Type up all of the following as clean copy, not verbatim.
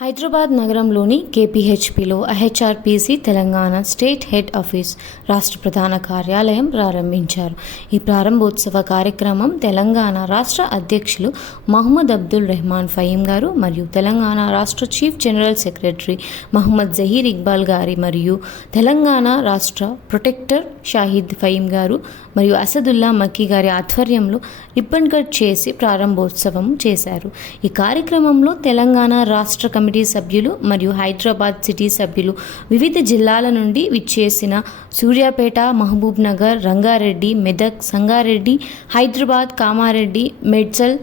హైదరాబాద్ నగరంలోని కేపీహెచ్పీలో ఐహెచ్ఆర్పీసీ Telangana state head office రాష్ట్ర ప్రధాన కార్యాలయం ప్రారంభించారు. ఈ ప్రారంభోత్సవ కార్యక్రమం తెలంగాణ రాష్ట్ర అధ్యక్షులు మహమ్మద్ అబ్దుల్ రెహమాన్ ఫహీం గారు మరియు తెలంగాణ రాష్ట్ర chief general secretary Mohammed Zaheer Iqbal గారి మరియు తెలంగాణ రాష్ట్ర ప్రొటెక్టర్ షాహిద్ ఫహీం గారు మరియు అసదుల్లా మక్కీ గారి ఆధ్వర్యంలో రిబ్బన్ కట్ చేసి ప్రారంభోత్సవం చేశారు. ఈ కార్యక్రమంలో తెలంగాణ రాష్ట్ర కమిటీ సభ్యులు మరియు హైదరాబాద్ సిటీ సభ్యులు, వివిధ జిల్లాల నుండి విచ్చేసిన సూర్యాపేట, మహబూబ్ నగర్, రంగారెడ్డి, మెదక్, సంగారెడ్డి, హైదరాబాద్, కామారెడ్డి, మేడ్చల్,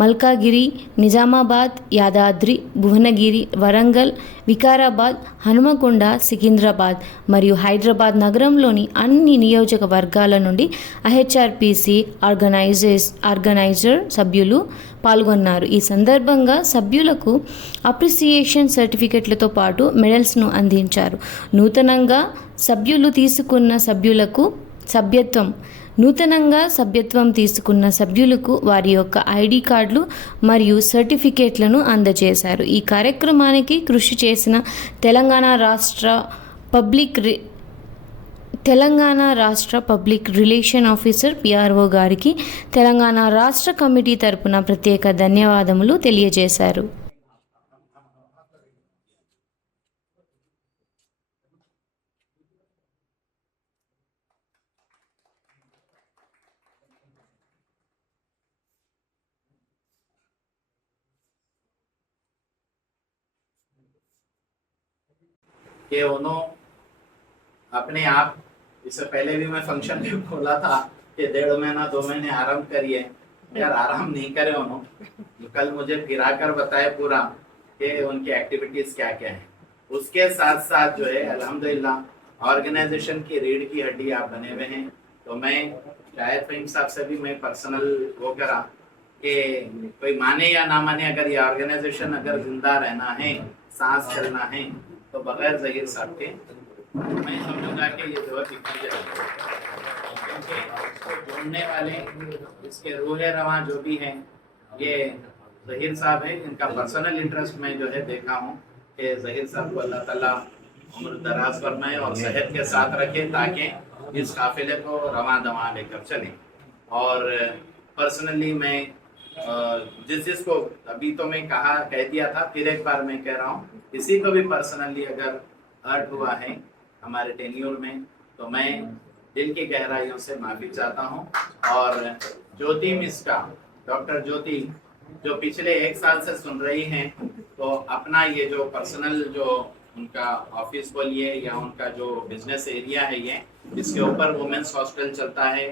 మల్కాగిరి, నిజామాబాద్, యాదాద్రి, భువనగిరి, వరంగల్, వికారాబాద్, హనుమకొండ, సికింద్రాబాద్ మరియు హైదరాబాద్ నగరంలోని అన్ని నియోజకవర్గాల నుండి ఐహెచ్ఆర్పీసీ ఆర్గనైజర్ సభ్యులు పాల్గొన్నారు. ఈ సందర్భంగా సభ్యులకు అప్రిసియేషన్ సర్టిఫికెట్లతో పాటు మెడల్స్ను అందించారు. నూతనంగా సభ్యత్వం తీసుకున్న సభ్యులకు వారి యొక్క ఐడి కార్డులు మరియు సర్టిఫికేట్లను అందజేశారు. ఈ కార్యక్రమానికి కృషి చేసిన తెలంగాణ రాష్ట్ర పబ్లిక్ రిలేషన్ ఆఫీసర్ పిఆర్ఓ గారికి తెలంగాణ రాష్ట్ర కమిటీ తరపున ప్రత్యేక ధన్యవాదములు తెలియజేశారు. कि उन्होंने अपने आप, इससे पहले भी मैं फंक्शन में बोला था कि 1.5 महीना 2 महीने आराम करिए, यार आराम नहीं करे उन्होंने। कल मुझे फिराकर बताए पूरा कि उनकी एक्टिविटीज क्या क्या है। उसके साथ साथ जो है अल्हम्दुलिल्लाह ऑर्गेनाइजेशन की रीढ़ की हड्डी आप बने हुए हैं। तो मैं शायद फहीम साहब से भी मैं पर्सनल वो करा कि कोई माने या ना माने, अगर ये ऑर्गेनाइजेशन अगर जिंदा रहना है, सांस चलना है, तो बगैर जहीर साहब के मैं समझूंगा कि ये जरूरत दिखी जाएगी, क्योंकि इसको जोड़ने वाले, इसके रूहे रवां जो भी हैं, ये जहीर साहब है। इनका पर्सनल इंटरेस्ट मैं जो है देखा हूँ कि जहीर साहब को अल्लाह ताला उम्र दराज फरमाए और सेहत के साथ रखे, ताकि इस काफिले को रवां दवां लेकर चलें। और पर्सनली मैं जिसको अभी तो मैं कह दिया था, फिर एक बार मैं कह रहा हूँ, किसी को भी पर्सनली अगर हर्ट हुआ है हमारे टेन्योर में, तो मैं दिल की गहराइयों से माफी चाहता हूँ। और ज्योति मिश्रा, डॉक्टर ज्योति, जो पिछले 1 साल से सुन रही हैं, तो अपना ये जो पर्सनल जो उनका ऑफिस बोलिए या उनका जो बिजनेस एरिया है, ये इसके ऊपर वुमेन्स हॉस्टल चलता है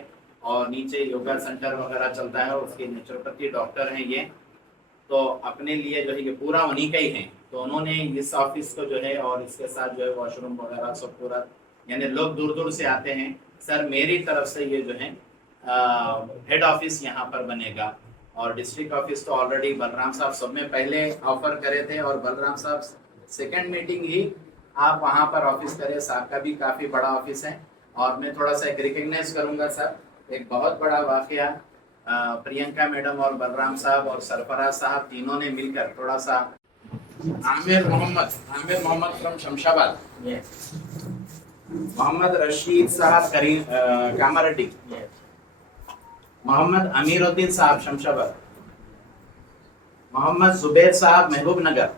और नीचे योगा सेंटर वगैरह चलता है, उसके नेचुरोपैथी डॉक्टर हैं ये। तो अपने लिए जो है ये पूरा उन्हीं का ही है। तो उन्होंने इस ऑफिस को जो है और इसके साथ जो है वॉशरूम वगैरह सब पूरा, यानी लोग दूर दूर से आते हैं। सर मेरी तरफ से ये जो है हेड ऑफिस यहाँ पर बनेगा, और डिस्ट्रिक्ट ऑफिस तो ऑलरेडी बलराम साहब सब में पहले ऑफर करे थे, और बलराम साहब सेकेंड मीटिंग ही आप वहाँ पर ऑफिस करें। साहब का भी काफ़ी बड़ा ऑफिस है। और मैं थोड़ा सा एक रिकग्नाइज करूँगा सर, एक बहुत बड़ा वाकया, प्रियंका मैडम और बलराम साहब और सरफराज साहब तीनों ने मिलकर थोड़ा सा, आमिर मोहम्मद फ्रॉम शमशाबाद, मोहम्मद रशीद साहब कामारेड्डी, मोहम्मद अमीरुद्दीन साहब शमशाबाद, मोहम्मद जुबैर साहब महबूब नगर,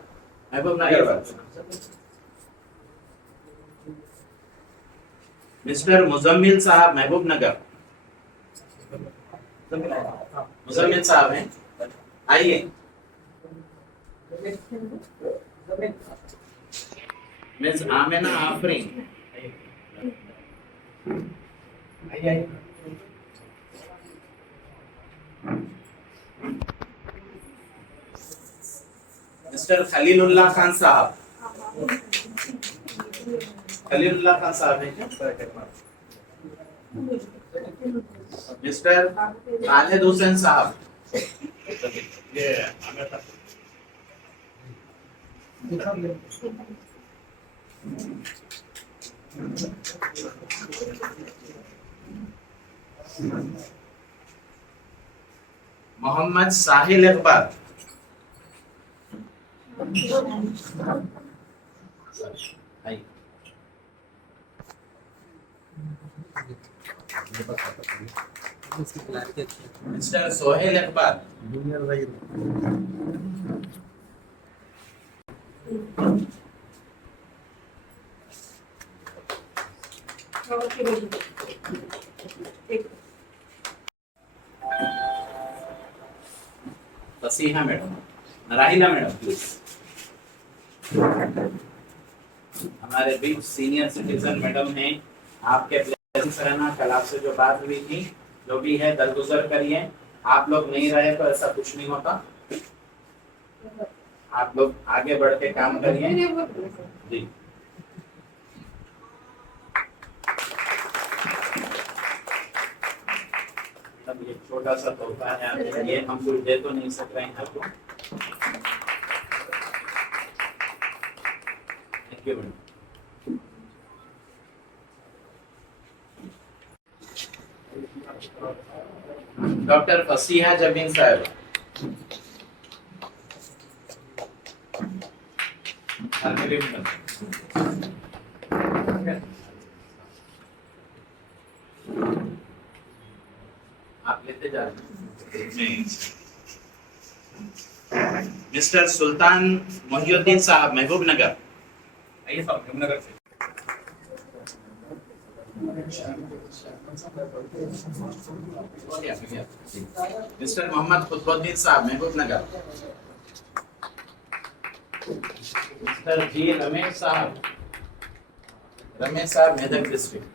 मिस्टर मुजम्मिल साहब महबूब नगर, मुजम्मिल साहब हैं, आइए। मिस आमिना आफरीन, आइए। मिस्टर खलीलुल्लाह खान साहब, हैं क्या? मिस्टर खालिद हुसैन साहब, मोहम्मद साहिल इकबाल, आइए। मिस्टर सोहेल इकबाल। फसीहा मैडम, राहिला मैडम प्लीज। हमारे बीच सीनियर सिटीजन मैडम हैं, आपके प्लेस रहना, कल आपसे जो बात हुई थी जो भी है दरगुजर करिए। आप लोग नहीं रहे तो ऐसा कुछ नहीं होता, आप लोग आगे बढ़ के काम करिए जी। अब ये छोटा सा तोहफा है आपके लिए, हम कुछ दे तो नहीं सक रहे हैं आपको। Thank you madam. Doctor Faseeha Jabeen sahab. आप लेते जा रहे हैं। मिस्टर सुल्तान मोहिउद्दीन साहब, महबूब नगर। आइए साहब, महबूब नगर से। मिस्टर मोहम्मद कुतुबुद्दीन साहब, महबूब नगर। मिस्टर जी रमेश साहब, मेदक डिस्ट्रिक्ट।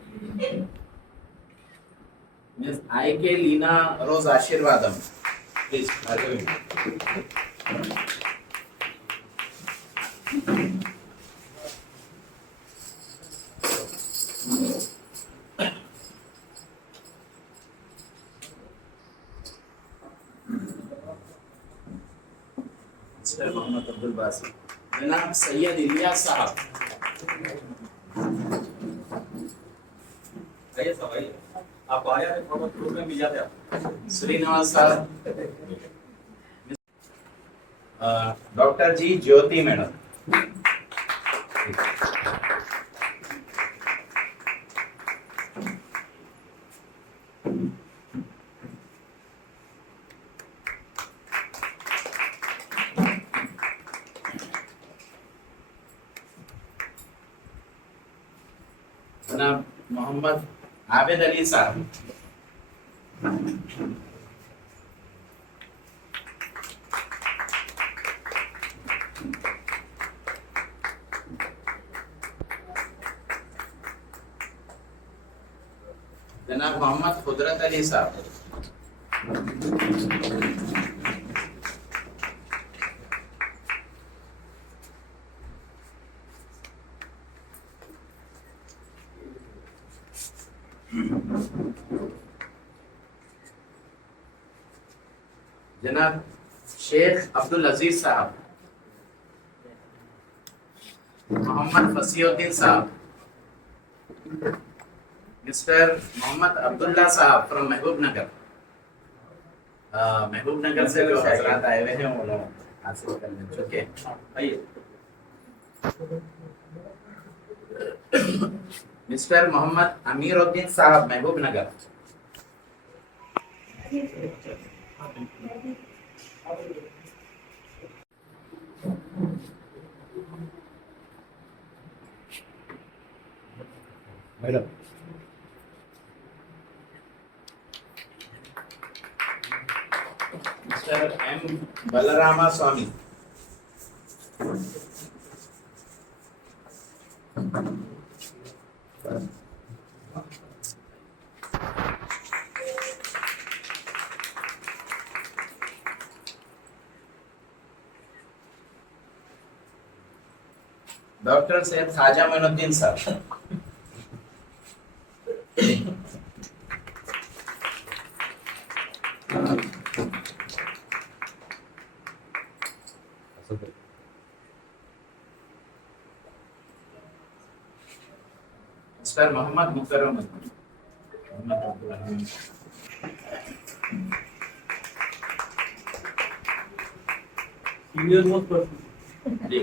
मिस आई के लीना रोज आशीर्वादम, प्लीज। मिस्टर मोहम्मद अब्दुल बासित। जनाब सैयद इलियास साहब। आइए साहब, आइए। आप आया है थोड़ा प्रोग्राम मिल जाते आप। श्रीनिवास साहब। डॉक्टर जी ज्योति मैडम। जनाब मोहम्मद आबिद अली साहब। जनाब मोहम्मद कुदरत अली साहब। जनाब शेख अब्दुल अजीज साहब। मोहम्मद फसीउद्दीन साहब। मिस्टर मोहम्मद अब्दुल्ला साहब फ्रॉम महबूब नगर। महबूब नगर से जो हजरात आए हुए हैं वो लोग हासिल कर ले चुके। आइए। मिस्टर मोहम्मद अमीरुद्दीन साहब, महबूब नगर। मैडम। मिस्टर एम बलरामा स्वामी। डॉक्टर सैयद ख्वाजा मोइनुद्दीन साहब। मिस्टर मोहम्मद मुकर्रम। सीनियर मोस्ट पर्सन जी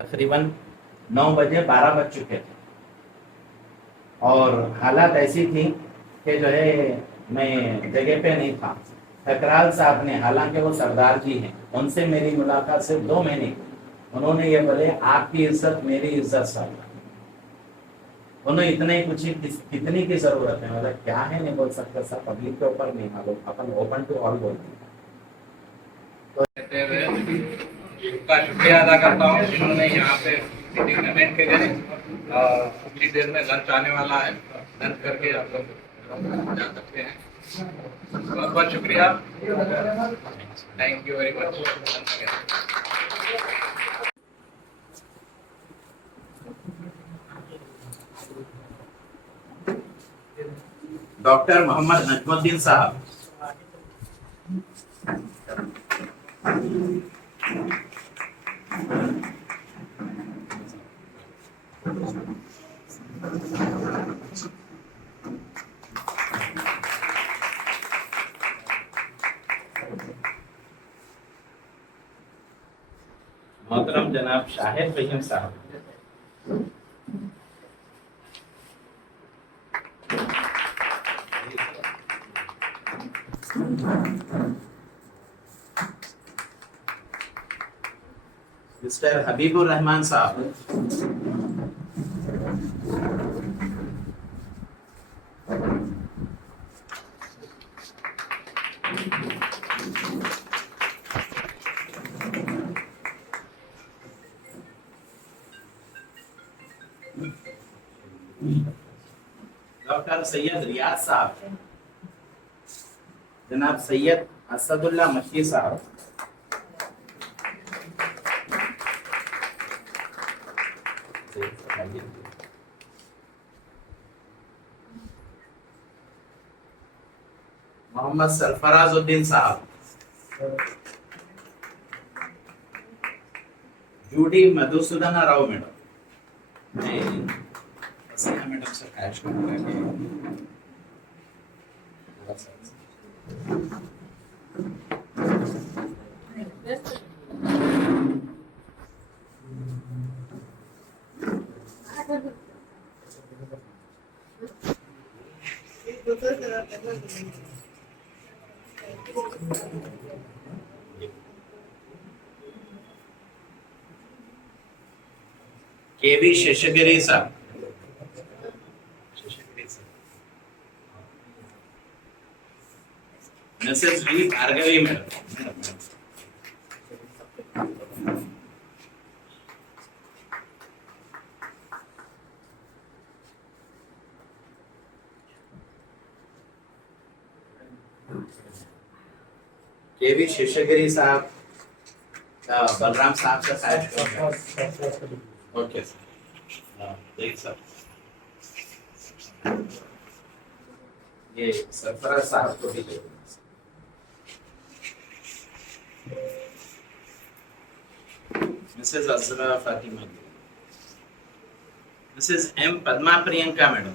तकरीबन 9 बजे 12 बज चुके थे और हालात ऐसी थी कि जो है मैं जगह पे नहीं था। ठकराल साहब ने, हालांकि वो सरदार जी हैं, उनसे मेरी मुलाकात सिर्फ 2 महीने की। उन्होंने ये बोले आपकी इज्जत मेरी इज्जत साहब। उन्हें इतने ही पूछी कितनी की जरूरत है, मतलब क्या है नहीं बोल सकता सर, पब्लिक के ऊपर नहीं मालूम, अपन ओपन टू ऑल बोलते हैं। कहते हुए उनका शुक्रिया अदा करता हूँ जिन्होंने यहाँ पे मीटिंग में बैठ के गए और कुछ देर में लंच आने वाला है, लंच करके आप लोग जा सकते हैं। बहुत बहुत शुक्रिया, thank you very much. Doctor Mohammed Najmuddin साहब, मोहतरम जनाब शाहिद फहीम साहब, मिस्टर हबीबुर रहमान साहब, डॉक्टर सैयद रियाज साहब, जनाब सैयद असदुल्ला मक्की साहब, मोहम्मद सरफराजुद्दीन साहब, जूडी मधुसूदन राव मैडम, मैडम से कैश केवी शेषगिरी साहब, Mrs V Bhargavi madam, K V Sheshagiri साहब, बलराम साहब से शायद ओके सर, देख सर ये सरफराज साहब को भी ले Mrs Azra Fatima, Mrs M Padma Priyanka madam,